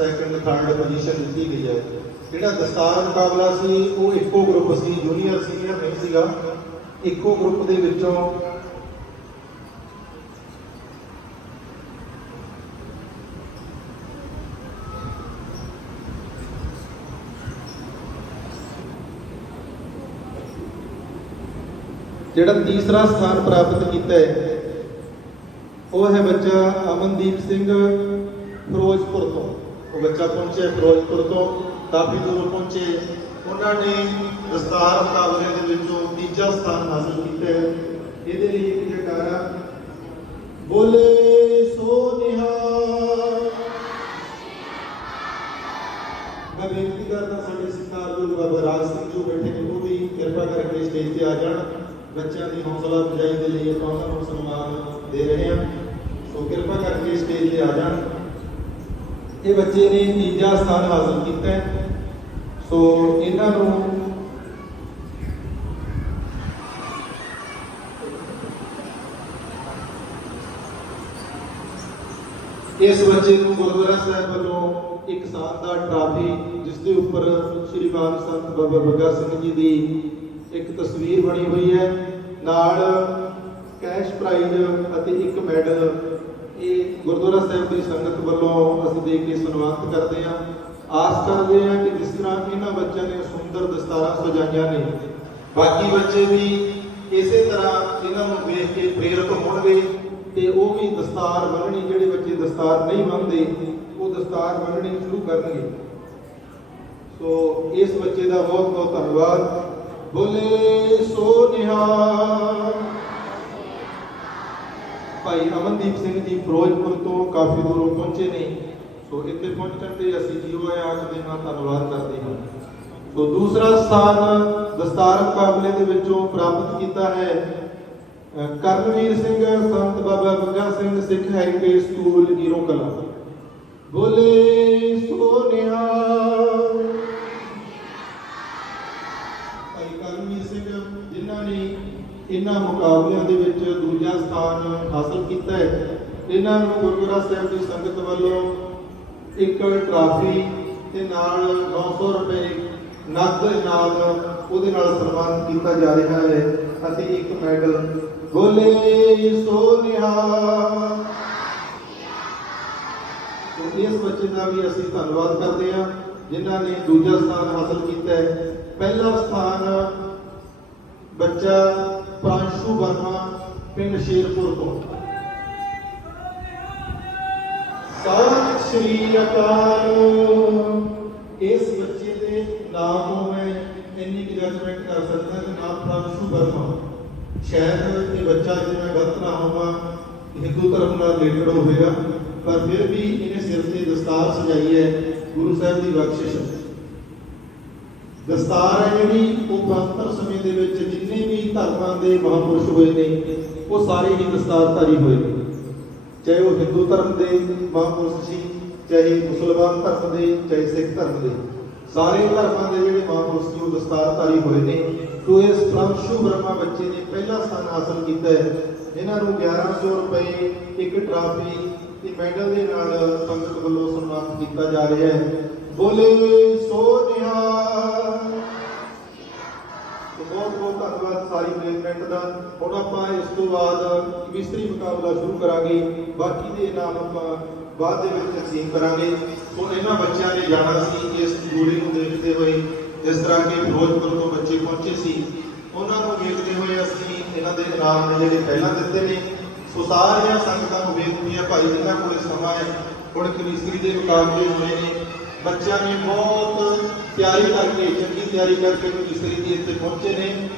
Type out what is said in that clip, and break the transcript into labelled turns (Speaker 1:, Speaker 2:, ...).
Speaker 1: Second third position ਦਿੱਤੀ ਗਈ ਹੈ। ਜਿਹੜਾ ਦਸਤਾਰ ਮੁਕਾਬਲਾ ਸੀ, ਉਹ ਇੱਕੋ ਗਰੁੱਪ ਸੀ ਜੂਨੀਅਰ ਸੀਨੀਅਰ ਨਹੀਂ ਸੀਗਾ। ਇੱਕੋ ਗਰੁੱਪ ਦੇ ਵਿੱਚੋਂ ਜਿਹੜਾ ਤੀਸਰਾ ਸਥਾਨ ਪ੍ਰਾਪਤ ਕੀਤਾ ਹੈ, ਉਹ ਹੈ ਬੱਚਾ ਅਮਨਦੀਪ ਸਿੰਘ ਫਿਰੋਜ਼ਪੁਰ ਤੋਂ। ਉਹ ਬੱਚਾ ਪਹੁੰਚਿਆ ਫਿਰੋਜ਼ਪੁਰ ਤੋਂ, ਕਾਫੀ ਦੂਰ ਪਹੁੰਚੇ। ਉਹਨਾਂ ਨੇ ਦਸਤਾਰ ਮੁਕਾਬਲੇ ਦੇ ਵਿੱਚੋਂ ਤੀਜਾ ਸਥਾਨ ਹਾਸਲ ਕੀਤਾ ਹੈ। ਇਹਦੇ ਲਈ ਇੱਕ ਜਕਾਰਾ ਬੋਲੇ ਸੋ ਨਿਹਾਲ। ਮੈਂ ਬੇਨਤੀ ਕਰਦਾ ਸਾਡੇ ਸਤਿਕਾਰਯੋਗ ਬਾਬਾ ਰਾਜ ਸਿੰਘ ਜੀ ਬੈਠੇ ਨੇ, ਉਹ ਵੀ ਕਿਰਪਾ ਕਰਕੇ ਸਟੇਜ ਤੇ ਆ ਜਾਣ। ਬੱਚਿਆਂ ਦੀ ਹੌਸਲਾ ਅਫਜ਼ਾਈ ਦੇ ਲਈ ਆਪਾਂ ਉਹਨਾਂ ਨੂੰ ਸਨਮਾਨ ਦੇ ਰਹੇ ਹਾਂ। ਸੋ ਕਿਰਪਾ ਕਰਕੇ ਸਟੇਜ ਤੇ ਆ ਜਾਣ। ਇਹ ਬੱਚੇ ਨੇ ਤੀਜਾ ਸਥਾਨ ਹਾਸਲ ਕੀਤਾ ਹੈ। ਸੋ ਇਹਨਾਂ ਨੂੰ ਇਸ ਬੱਚੇ ਨੂੰ ਗੁਰਦੁਆਰਾ ਸਾਹਿਬ ਵੱਲੋਂ ਇੱਕ ਸ਼ਾਨਦਾਰ ਟਰਾਫੀ, ਜਿਸ ਦੇ ਉੱਪਰ ਸ਼੍ਰੀ ਬਾਬ ਸੰਤ ਬਾਬਾ ਬੱਗਾ ਸਿੰਘ ਜੀ ਦੀ ਇੱਕ ਤਸਵੀਰ ਬਣੀ ਹੋਈ ਹੈ। ਨਾਲ ਕੈਸ਼ ਪ੍ਰਾਈਜ਼ ਅਤੇ ਇੱਕ ਮੈਡਲ ਇਹ ਗੁਰਦੁਆਰਾ ਸਾਹਿਬ ਦੀ ਸੰਗਤ ਵੱਲੋਂ ਅਸੀਂ ਦੇਖ ਕੇ ਸਨਮਾਨਿਤ ਕਰਦੇ ਹਾਂ। ਆਸ ਕਰਦੇ ਹਾਂ ਕਿ ਜਿਸ ਤਰ੍ਹਾਂ ਇਹਨਾਂ ਬੱਚਿਆਂ ਨੇ ਸੁੰਦਰ ਦਸਤਾਰਾਂ ਸਜਾਈਆਂ ਨੇ, ਬਾਕੀ ਬੱਚੇ ਵੀ ਇਸੇ ਤਰ੍ਹਾਂ ਇਹਨਾਂ ਨੂੰ ਵੇਖ ਕੇ ਪ੍ਰੇਰਿਤ ਹੋਣਗੇ ਤੇ ਉਹ ਵੀ ਦਸਤਾਰ ਬੰਨਣੀ ਜਿਹੜੇ ਬੱਚੇ ਦਸਤਾਰ ਨਹੀਂ ਬੰਨਦੇ ਉਹ ਦਸਤਾਰ ਬੰਨਣੀ ਸ਼ੁਰੂ ਕਰਨਗੇ। ਸੋ ਇਸ ਬੱਚੇ ਦਾ ਬਹੁਤ ਬਹੁਤ ਧੰਨਵਾਦ। ਬੋਲੇ ਸੋ ਨਿਹਾਲ। ਭਾਈ ਅਮਨਦੀਪ ਸਿੰਘ ਜੀ ਫਿਰੋਜ਼ਪੁਰ ਤੋਂ ਕਾਫੀ ਦੂਰੋਂ ਪਹੁੰਚੇ ਨੇ। ਸੋ ਇੱਥੇ ਪਹੁੰਚਣ ਤੇ ਅਸੀਂ ਜੀਓ ਆਖਦੇ ਹਾਂ ਧੰਨਵਾਦ ਕਰਦੇ ਹਾਂ। ਸੋ ਦੂਸਰਾ ਸਥਾਨ ਦਸਤਾਰ ਮੁਕਾਬਲੇ ਦੇ ਵਿੱਚੋਂ ਪ੍ਰਾਪਤ ਕੀਤਾ ਹੈ। Karanveer Singh, Sant Baba Banga Singh Sikh highway school Zira Kalan. ਬੋਲੇ ਭਾਈ ਕਰਨਵੀਰ ਸਿੰਘ, ਜਿਨ੍ਹਾਂ ਨੇ ਇਹਨਾਂ ਮੁਕਾਬਲਿਆਂ ਦੇ ਵਿੱਚ ਦੂਜਾ ਸਥਾਨ ਹਾਸਲ ਕੀਤਾ ਹੈ। ਇਹਨਾਂ ਨੂੰ ਗੁਰਦੁਆਰਾ ਸਾਹਿਬ ਦੀ ਸੰਗਤ ਵੱਲੋਂ ਇੱਕ ਟਰਾਫੀ ਤੇ ਨਾਲ 900 ਰੁਪਏ ਨਕਦ ਨਾਲ ਉਹਦੇ ਨਾਲ ਸਨਮਾਨ ਕੀਤਾ ਜਾ ਰਿਹਾ ਹੈ ਅਤੇ ਇੱਕ ਮੈਡਲ। ਬੋਲੇ ਸੋ ਨਿਹਾਲ। ਇਸ ਬੱਚੇ ਦਾ ਵੀ ਅਸੀਂ ਧੰਨਵਾਦ ਕਰਦੇ ਹਾਂ, ਜਿਨ੍ਹਾਂ ਨੇ ਦੂਜਾ ਸਥਾਨ ਹਾਸਲ ਕੀਤਾ ਹੈ। ਪਹਿਲਾ ਸਥਾਨ ਬੱਚਾ ਪ੍ਰਾਂਸ਼ੂ ਵਰਮਾ, ਪਿੰਡ ਸ਼ੇਰਪੁਰ ਤੋਂ ਸਤਿ ਸ਼੍ਰੀ ਅਕਾਲ। ਇਸ ਬੱਚੇ ਦੇ ਨਾਮ ਨੂੰ ਮੈਂ ਇੰਨੀ ਕੁ ਜਜਮੈਂਟ ਕਰ ਸਕਦਾ ਕਿ ਨਾਮ ਪ੍ਰਾਂਸ਼ੂ ਵਰਮਾ। ਸ਼ਾਇਦ ਇਹ ਬੱਚਾ ਜੇ ਮੈਂ ਗਲਤ ਨਾ ਹੋਵਾਂ, ਹਿੰਦੂ ਧਰਮ ਨਾਲ ਰਿਲੇਟਡ ਹੋਵੇਗਾ, ਪਰ ਫਿਰ ਵੀ ਇਹਨੇ ਸਿਰ ਤੇ ਦਸਤਾਰ ਸਜਾਈ ਹੈ ਗੁਰੂ ਸਾਹਿਬ ਦੀ ਬਖਸ਼ਿਸ਼। ਦਸਤਾਰ ਹੈ ਜਿਹੜੀ, ਉਹ ਪ੍ਰਾਂਤਰ ਸਮੇਂ ਦੇ ਵਿੱਚ ਜਿੰਨੇ ਵੀ ਧਰਮਾਂ ਦੇ ਮਹਾਂਪੁਰਸ਼ ਹੋਏ ਨੇ, ਉਹ ਸਾਰੇ ਹੀ ਦਸਤਾਰਧਾਰੀ ਹੋਏ ਨੇ। ਚਾਹੇ ਉਹ ਹਿੰਦੂ ਧਰਮ ਦੇ ਮਹਾਂਪੁਰਸ਼ ਸੀ, ਚਾਹੇ ਮੁਸਲਮਾਨ ਧਰਮ ਦੇ, ਚਾਹੇ ਸਿੱਖ ਧਰਮ ਦੇ। ਸਾਰੇ ਧਰਮਾਂ ਦੇ ਜਿਹੜੇ ਮਹਾਂਪੁਰਸ਼ ਸੀ, ਉਹ ਦਸਤਾਰਧਾਰੀ ਹੋਏ ਨੇ। ਤੋ ਇਸ ਪ੍ਰਾਂਸ਼ੂ ਬਰਮਾ ਬੱਚੇ ਨੇ ਪਹਿਲਾ ਸਥਾਨ ਹਾਸਲ ਕੀਤਾ ਹੈ। ਇਹਨਾਂ ਨੂੰ 1100 ਰੁਪਏ ਇੱਕ ਟਰਾਫੀ ਤੇ ਮੈਡਲ ਦੇ ਨਾਲ ਸੰਗਤ ਵੱਲੋਂ ਸਨਮਾਨਿਤ ਕੀਤਾ ਜਾ ਰਿਹਾ ਹੈ। ਬੋਲੇ ਸੋ ਨਿਹਾਲ ਬਹੁਤ ਬਹੁਤ ਧੰਨਵਾਦ ਸਾਰੀ ਮੈਨੇਜਮੈਂਟ ਦਾ। ਹੁਣ ਆਪਾਂ ਇਸ ਤੋਂ ਬਾਅਦ ਮਿਸਤਰੀ ਮੁਕਾਬਲਾ ਸ਼ੁਰੂ ਕਰਾਂਗੇ। ਬਾਕੀ ਦੇ ਇਨਾਮ ਆਪਾਂ ਬਾਅਦ ਦੇ ਵਿੱਚ ਤਕਸੀਮ ਕਰਾਂਗੇ। ਹੁਣ ਇਹਨਾਂ ਬੱਚਿਆਂ ਨੇ ਜਾਣਾ ਸੀ ਇਸ ਜੂੜੀ ਨੂੰ ਦੇਖਦੇ ਹੋਏ, ਜਿਸ ਤਰ੍ਹਾਂ ਕਿ ਫਿਰੋਜ਼ਪੁਰ ਤੋਂ ਬੱਚੇ ਪਹੁੰਚੇ ਸੀ। ਉਹਨਾਂ ਨੂੰ ਵੇਖਦੇ ਹੋਏ ਅਸੀਂ ਇਹਨਾਂ ਦੇ ਇਨਾਮ ਨੇ ਜਿਹੜੇ ਪਹਿਲਾਂ ਦਿੱਤੇ ਨੇ। ਸੋ ਸਾਰੀਆਂ ਸੰਗਤਾਂ ਨੂੰ ਬੇਨਤੀ ਹੈ, ਭਾਈ ਜਿਨ੍ਹਾਂ ਕੋਲ ਸਮਾਂ ਹੈ, ਹੁਣ ਕਮਿਸਤਰੀ ਦੇ ਮੁਕਾਬਲੇ ਹੋਏ ਨੇ। ਬੱਚਿਆਂ ਨੇ ਬਹੁਤ ਤਿਆਰੀ ਕਰਕੇ ਚੰਗੀ ਤਿਆਰੀ ਕਰਕੇ ਕਮਿਸਤਰੀ ਦੀ ਇੱਥੇ ਪਹੁੰਚੇ ਨੇ।